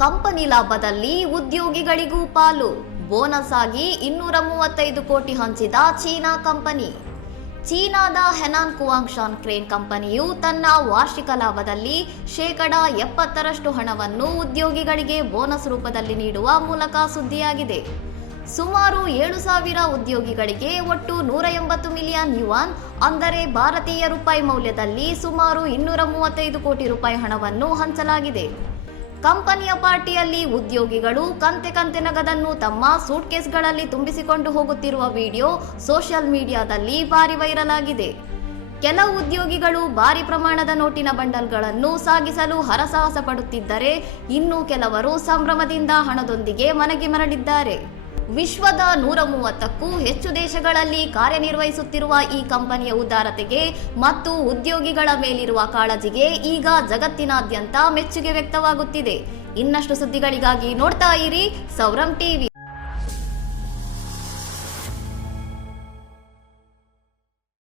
Company ಲಾಭದಲ್ಲಿ ಉದ್ಯೋಗಿಗಳಿಗೂ ಪಾಲು. Bonus ಆಗಿ 235 ಕೋಟಿ ಹಂಚಿದ ಚೀನಾ ಕಂಪನಿ. ಚೀನಾದ ಹೆನಾನ್ ಕುವಾಂಗ್ಶಾನ್ ಕ್ರೇನ್ ಕಂಪನಿಯು ತನ್ನ ವಾರ್ಷಿಕ ಲಾಭದಲ್ಲಿ 70% ಹಣವನ್ನು ಉದ್ಯೋಗಿಗಳಿಗೆ ಬೋನಸ್ ರೂಪದಲ್ಲಿ ನೀಡುವ ಮೂಲಕ ಸುದ್ದಿಯಾಗಿದೆ. ಸುಮಾರು 7,000 ಉದ್ಯೋಗಿಗಳಿಗೆ ಒಟ್ಟು 180 ಮಿಲಿಯನ್ ಯುವಾನ್ ಅಂದರೆ ಭಾರತೀಯ ರೂಪಾಯಿ ಮೌಲ್ಯದಲ್ಲಿ ಸುಮಾರು 235 ಕೋಟಿ ರೂಪಾಯಿ ಹಣವನ್ನು ಹಂಚಲಾಗಿದೆ. ಕಂಪನಿಯ ಪಾರ್ಟಿಯಲ್ಲಿ ಉದ್ಯೋಗಿಗಳು ಕಂತೆ ನಗದನ್ನು ತಮ್ಮ ಸೂಟ್ಕೇಸ್ಗಳಲ್ಲಿ ತುಂಬಿಸಿಕೊಂಡು ಹೋಗುತ್ತಿರುವ ವಿಡಿಯೋ ಸೋಷಿಯಲ್ ಮೀಡಿಯಾದಲ್ಲಿ ಭಾರಿ ವೈರಲ್ ಆಗಿದೆ. ಕೆಲವು ಉದ್ಯೋಗಿಗಳು ಭಾರಿ ಪ್ರಮಾಣದ ನೋಟಿನ ಬಂಡಲ್ಗಳನ್ನು ಸಾಗಿಸಲು ಹರಸಾಹಸ ಪಡುತ್ತಿದ್ದರೆ, ಇನ್ನು ಕೆಲವರು ಸಂಭ್ರಮದಿಂದ ಹಣದೊಂದಿಗೆ ಮನೆಗೆ ಮರಳಿದ್ದಾರೆ. ವಿಶ್ವದ 130ಕ್ಕೂ ಹೆಚ್ಚು ದೇಶಗಳಲ್ಲಿ ಕಾರ್ಯನಿರ್ವಹಿಸುತ್ತಿರುವ ಈ ಕಂಪನಿಯ ಉದಾರತೆಗೆ ಮತ್ತು ಉದ್ಯೋಗಿಗಳ ಮೇಲಿರುವ ಕಾಳಜಿಗೆ ಈಗ ಜಗತ್ತಿನಾದ್ಯಂತ ಮೆಚ್ಚುಗೆ ವ್ಯಕ್ತವಾಗುತ್ತಿದೆ. ಇನ್ನಷ್ಟು ಸುದ್ದಿಗಳಿಗಾಗಿ ನೋಡ್ತಾ ಇರಿ ಸೌರಂ ಟಿವಿ.